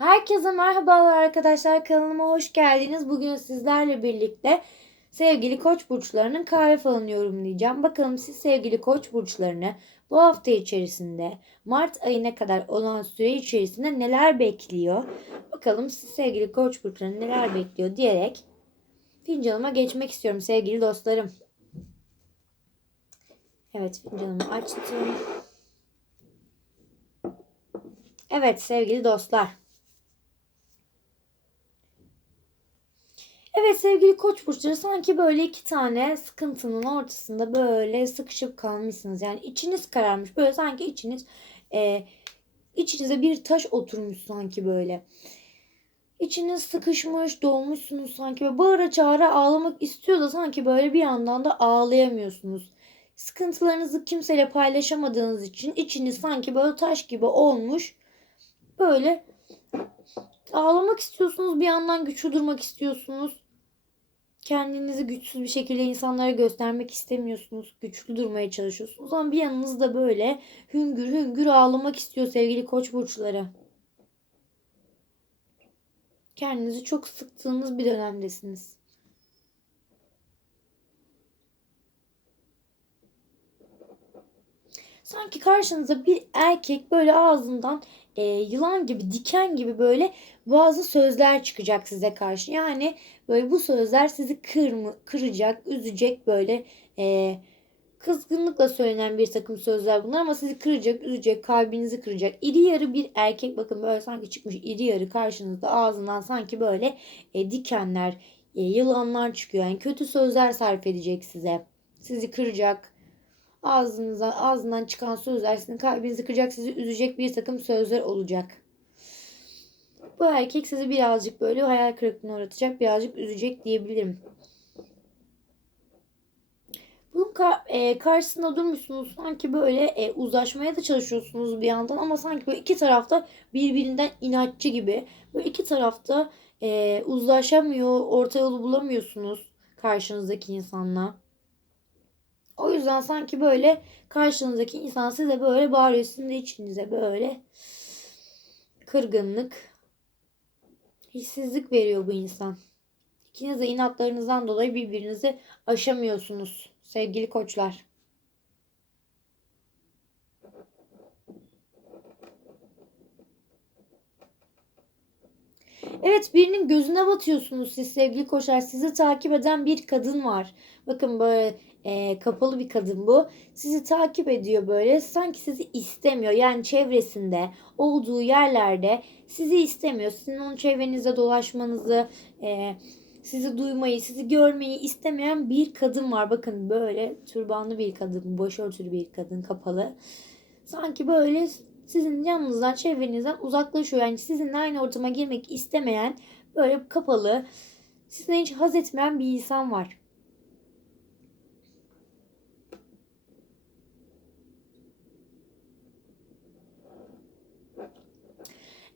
Herkese merhabalar arkadaşlar kanalıma hoş geldiniz. Bugün sizlerle birlikte sevgili koç burçlarının kahve falını yorumlayacağım. Bakalım siz sevgili koç burçlarını bu hafta içerisinde Mart ayına kadar olan süre içerisinde neler bekliyor? Bakalım siz sevgili koç burçlarını neler bekliyor diyerek fincanıma geçmek istiyorum sevgili dostlarım. Evet fincanımı açtım. Evet sevgili dostlar. Evet sevgili koç burçları sanki böyle iki tane sıkıntının ortasında böyle sıkışıp kalmışsınız. Yani içiniz kararmış. Böyle sanki içiniz e, içinize bir taş oturmuş sanki böyle. İçiniz sıkışmış, dolmuşsunuz sanki. Böyle bağıra çağıra ağlamak istiyor da sanki böyle bir yandan da ağlayamıyorsunuz. Sıkıntılarınızı kimseyle paylaşamadığınız için içiniz sanki böyle taş gibi olmuş. Böyle ağlamak istiyorsunuz bir yandan güçlü durmak istiyorsunuz. Kendinizi güçsüz bir şekilde insanlara göstermek istemiyorsunuz. Güçlü durmaya çalışıyorsunuz ama bir yanınızda böyle hüngür hüngür ağlamak istiyor sevgili koç burçları. Kendinizi çok sıktığınız bir dönemdesiniz. Sanki karşınıza bir erkek böyle ağzından e, yılan gibi, diken gibi böyle bazı sözler çıkacak size karşı. Yani böyle bu sözler sizi kırmı, kıracak, üzecek böyle e, kızgınlıkla söylenen bir takım sözler bunlar ama sizi kıracak, üzecek, kalbinizi kıracak. İri yarı bir erkek bakın böyle sanki çıkmış iri yarı karşınızda ağzından sanki böyle e, dikenler, e, yılanlar çıkıyor. Yani kötü sözler sarf edecek size. Sizi kıracak, ağzınıza, ağzından çıkan sözler sizin kalbinizi kıracak, sizi üzecek bir takım sözler olacak. Bu erkek sizi birazcık böyle hayal kırıklığına uğratacak, birazcık üzecek diyebilirim. Bunun kar, e, karşısında durmuşsunuz. Sanki böyle e, uzlaşmaya da çalışıyorsunuz bir yandan ama sanki böyle iki tarafta birbirinden inatçı gibi. Böyle iki tarafta e, uzlaşamıyor, orta yolu bulamıyorsunuz karşınızdaki insanla. O yüzden sanki böyle karşınızdaki insan size böyle bağırıyor. Sizin de içinize böyle kırgınlık, hissizlik veriyor bu insan. İkiniz de inatlarınızdan dolayı birbirinizi aşamıyorsunuz sevgili koçlar. Evet birinin gözüne batıyorsunuz siz sevgili koçlar. Sizi takip eden bir kadın var. Bakın böyle e, kapalı bir kadın bu. Sizi takip ediyor böyle. Sanki sizi istemiyor. Yani çevresinde olduğu yerlerde sizi istemiyor. Sizin onun çevrenizde dolaşmanızı, e, sizi duymayı, sizi görmeyi istemeyen bir kadın var. Bakın böyle türbanlı bir kadın, başörtülü bir kadın, kapalı. Sanki böyle sizin yanınızdan, çevrenizden uzaklaşıyor. Yani sizinle aynı ortama girmek istemeyen, böyle kapalı, sizden hiç haz etmeyen bir insan var.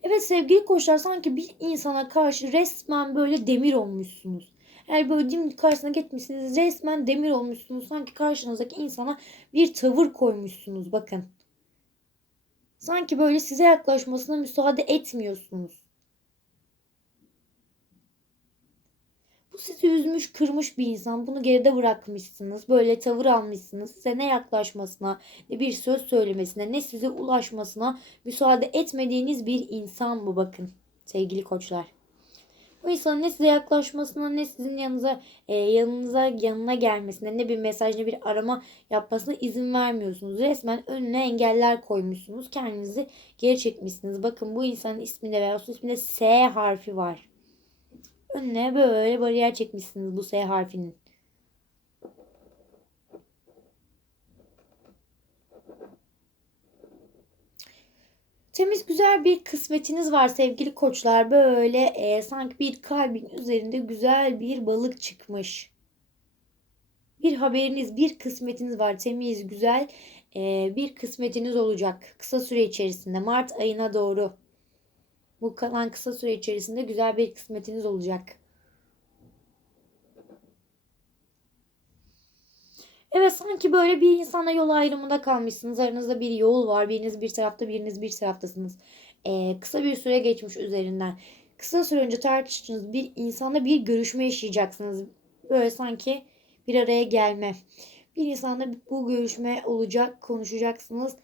Evet sevgili koçlar sanki bir insana karşı resmen böyle demir olmuşsunuz. Yani böyle dimdik karşısına gitmişsiniz resmen demir olmuşsunuz. Sanki karşınızdaki insana bir tavır koymuşsunuz bakın. Sanki böyle size yaklaşmasına müsaade etmiyorsunuz. Bu sizi üzmüş, kırmış bir insan. Bunu geride bırakmışsınız. Böyle tavır almışsınız. Size ne yaklaşmasına, ne bir söz söylemesine, ne size ulaşmasına müsaade etmediğiniz bir insan bu bakın sevgili koçlar. Bu insanın ne size yaklaşmasına, ne sizin yanınıza, e, yanınıza yanına gelmesine, ne bir mesaj, ne bir arama yapmasına izin vermiyorsunuz. Resmen önüne engeller koymuşsunuz. Kendinizi geri çekmişsiniz. Bakın bu insanın isminde veya isminde S harfi var. Önüne böyle bariyer çekmişsiniz bu S harfinin. Temiz güzel bir kısmetiniz var sevgili koçlar. Böyle e, sanki bir kalbin üzerinde güzel bir balık çıkmış. Bir haberiniz, bir kısmetiniz var. Temiz, güzel e, bir kısmetiniz olacak. Kısa süre içerisinde Mart ayına doğru. Bu kalan kısa süre içerisinde güzel bir kısmetiniz olacak. Evet sanki böyle bir insana yol ayrımında kalmışsınız. Aranızda bir yol var. Biriniz bir tarafta biriniz bir taraftasınız. e, kısa bir süre geçmiş üzerinden. Kısa süre önce tartıştığınız bir insanla bir görüşme yaşayacaksınız. Böyle sanki bir araya gelme. Bir insanla bu görüşme olacak, konuşacaksınız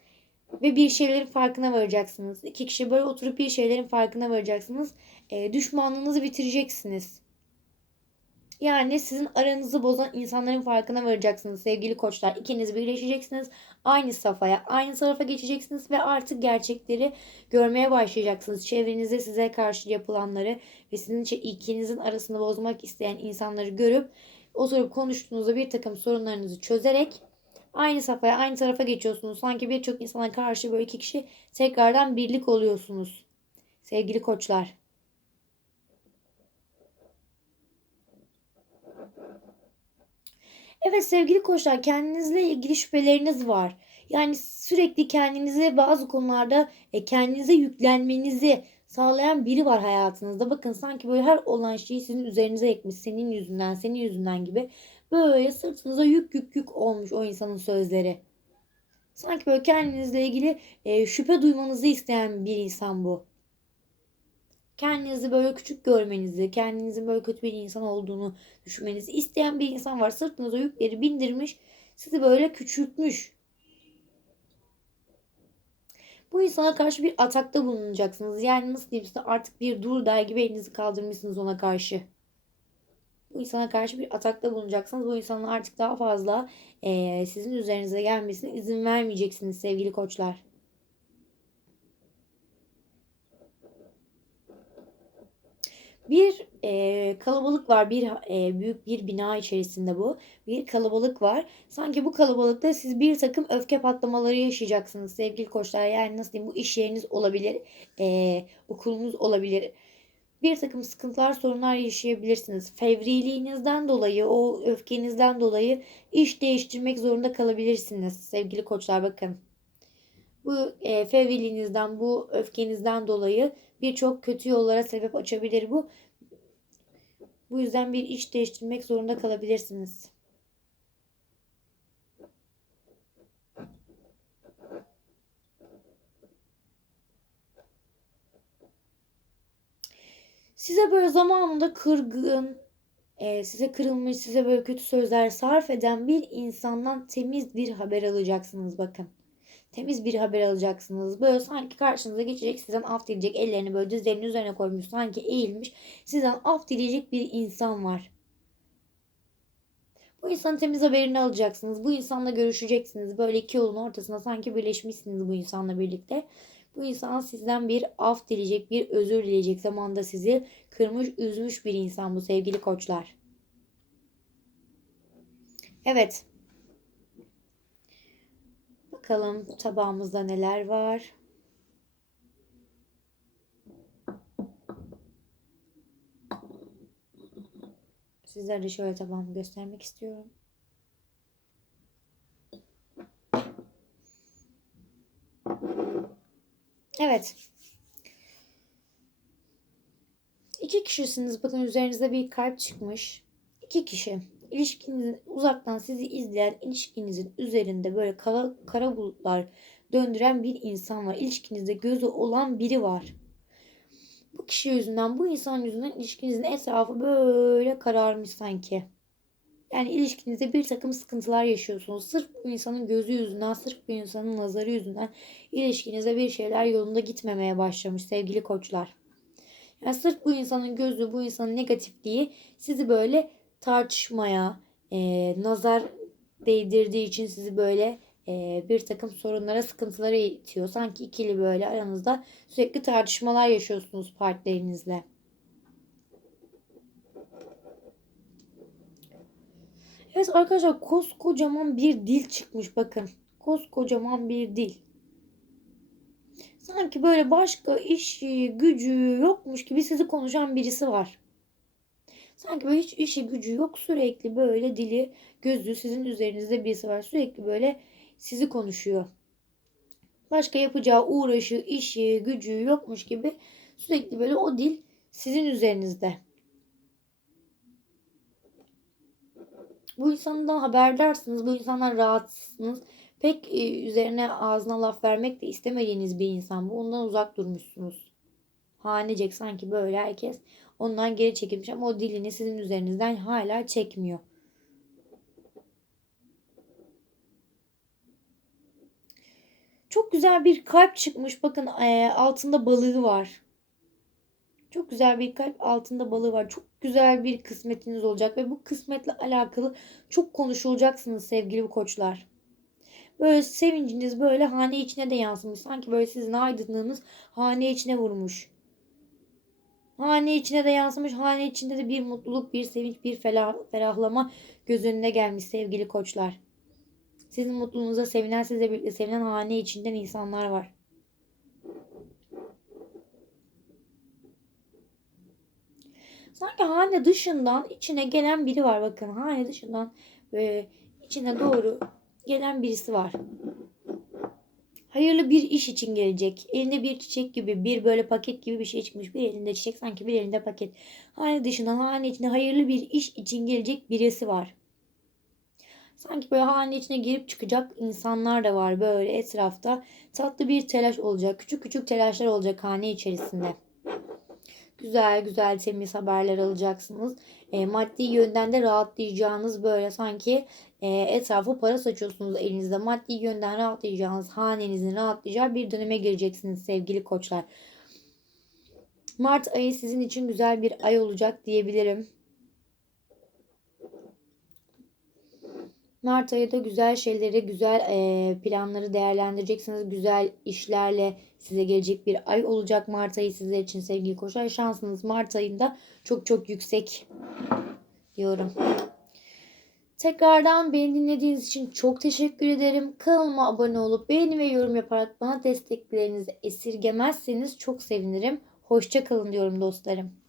ve bir şeylerin farkına varacaksınız. İki kişi böyle oturup bir şeylerin farkına varacaksınız. E, düşmanlığınızı bitireceksiniz. Yani sizin aranızı bozan insanların farkına varacaksınız sevgili koçlar. İkiniz birleşeceksiniz. Aynı safhaya, aynı tarafa geçeceksiniz ve artık gerçekleri görmeye başlayacaksınız. Çevrenizde size karşı yapılanları ve sizin ikinizin arasını bozmak isteyen insanları görüp oturup konuştuğunuzda bir takım sorunlarınızı çözerek aynı safhaya, aynı tarafa geçiyorsunuz. Sanki birçok insana karşı böyle iki kişi tekrardan birlik oluyorsunuz. Sevgili koçlar. Evet sevgili koçlar kendinizle ilgili şüpheleriniz var. Yani sürekli kendinize bazı konularda e, kendinize yüklenmenizi sağlayan biri var hayatınızda. Bakın sanki böyle her olan şeyi sizin üzerinize ekmiş. Senin yüzünden, senin yüzünden gibi. Böyle sırtınıza yük yük yük olmuş o insanın sözleri. Sanki böyle kendinizle ilgili e, şüphe duymanızı isteyen bir insan bu kendinizi böyle küçük görmenizi, kendinizin böyle kötü bir insan olduğunu düşünmenizi isteyen bir insan var. Sırtınıza yükleri bindirmiş, sizi böyle küçültmüş. Bu insana karşı bir atakta bulunacaksınız. Yani nasıl diyeyim size artık bir dur der gibi elinizi kaldırmışsınız ona karşı. Bu insana karşı bir atakta bulunacaksınız. Bu insanın artık daha fazla e, sizin üzerinize gelmesine izin vermeyeceksiniz sevgili koçlar. Bir e, kalabalık var. Bir e, büyük bir bina içerisinde bu. Bir kalabalık var. Sanki bu kalabalıkta siz bir takım öfke patlamaları yaşayacaksınız sevgili koçlar. Yani nasıl diyeyim bu iş yeriniz olabilir. E, okulunuz olabilir. Bir takım sıkıntılar, sorunlar yaşayabilirsiniz. Fevriliğinizden dolayı, o öfkenizden dolayı iş değiştirmek zorunda kalabilirsiniz sevgili koçlar bakın. Bu e, fevriliğinizden, bu öfkenizden dolayı birçok kötü yollara sebep açabilir bu. Bu yüzden bir iş değiştirmek zorunda kalabilirsiniz. Size böyle zamanında kırgın, e, size kırılmış, size böyle kötü sözler sarf eden bir insandan temiz bir haber alacaksınız bakın temiz bir haber alacaksınız. Böyle sanki karşınıza geçecek sizden af dileyecek ellerini böyle dizlerinin üzerine koymuş sanki eğilmiş sizden af dileyecek bir insan var. Bu insanın temiz haberini alacaksınız. Bu insanla görüşeceksiniz. Böyle iki yolun ortasında sanki birleşmişsiniz bu insanla birlikte. Bu insan sizden bir af dileyecek, bir özür dileyecek zamanda sizi kırmış, üzmüş bir insan bu sevgili koçlar. Evet. Bakalım tabağımızda neler var. Sizlere şöyle tabağımı göstermek istiyorum. Evet. İki kişisiniz. Bakın üzerinizde bir kalp çıkmış. İki kişi ilişkinizin uzaktan sizi izleyen ilişkinizin üzerinde böyle kara, kara bulutlar döndüren bir insan var. İlişkinizde gözü olan biri var. Bu kişi yüzünden, bu insan yüzünden ilişkinizin etrafı böyle kararmış sanki. Yani ilişkinizde bir takım sıkıntılar yaşıyorsunuz. Sırf bu insanın gözü yüzünden, sırf bu insanın nazarı yüzünden ilişkinizde bir şeyler yolunda gitmemeye başlamış sevgili koçlar. Yani sırf bu insanın gözü, bu insanın negatifliği sizi böyle tartışmaya, e, nazar değdirdiği için sizi böyle e, bir takım sorunlara, sıkıntılara itiyor. Sanki ikili böyle aranızda sürekli tartışmalar yaşıyorsunuz partnerinizle. Evet arkadaşlar koskocaman bir dil çıkmış bakın. Koskocaman bir dil. Sanki böyle başka işi, gücü yokmuş gibi sizi konuşan birisi var. Sanki böyle hiç işi gücü yok. Sürekli böyle dili gözü sizin üzerinizde birisi var. Sürekli böyle sizi konuşuyor. Başka yapacağı uğraşı, işi, gücü yokmuş gibi sürekli böyle o dil sizin üzerinizde. Bu insandan haberdarsınız. Bu insandan rahatsınız. pek e, üzerine ağzına laf vermek de istemediğiniz bir insan bu. Ondan uzak durmuşsunuz. Hanecek sanki böyle herkes ondan geri çekilmiş ama o dilini sizin üzerinizden hala çekmiyor. Çok güzel bir kalp çıkmış. Bakın e, altında balığı var. Çok güzel bir kalp altında balığı var. Çok güzel bir kısmetiniz olacak ve bu kısmetle alakalı çok konuşulacaksınız sevgili koçlar. Böyle sevinciniz böyle hane içine de yansımış. Sanki böyle sizin aydınlığınız hane içine vurmuş. Hane içine de yansımış. Hane içinde de bir mutluluk, bir sevinç, bir ferah, ferahlama göz önüne gelmiş sevgili koçlar. Sizin mutluluğunuza sevinen, sizle birlikte sevinen hane içinden insanlar var. Sanki hane dışından içine gelen biri var. Bakın hane dışından böyle içine doğru gelen birisi var. Hayırlı bir iş için gelecek. Elinde bir çiçek gibi, bir böyle paket gibi bir şey çıkmış. Bir elinde çiçek sanki bir elinde paket. Hane dışından hane içine hayırlı bir iş için gelecek birisi var. Sanki böyle hane içine girip çıkacak insanlar da var böyle etrafta. Tatlı bir telaş olacak. Küçük küçük telaşlar olacak hane içerisinde. Güzel güzel temiz haberler alacaksınız. E, maddi yönden de rahatlayacağınız böyle sanki e, etrafı para saçıyorsunuz elinizde. Maddi yönden rahatlayacağınız, hanenizin rahatlayacağı bir döneme gireceksiniz sevgili koçlar. Mart ayı sizin için güzel bir ay olacak diyebilirim. Mart ayı da güzel şeyleri, güzel e, planları değerlendireceksiniz. Güzel işlerle size gelecek bir ay olacak Mart ayı sizler için sevgili koçlar. Şansınız Mart ayında çok çok yüksek diyorum. Tekrardan beni dinlediğiniz için çok teşekkür ederim. Kanalıma abone olup beğeni ve yorum yaparak bana desteklerinizi esirgemezseniz çok sevinirim. Hoşça kalın diyorum dostlarım.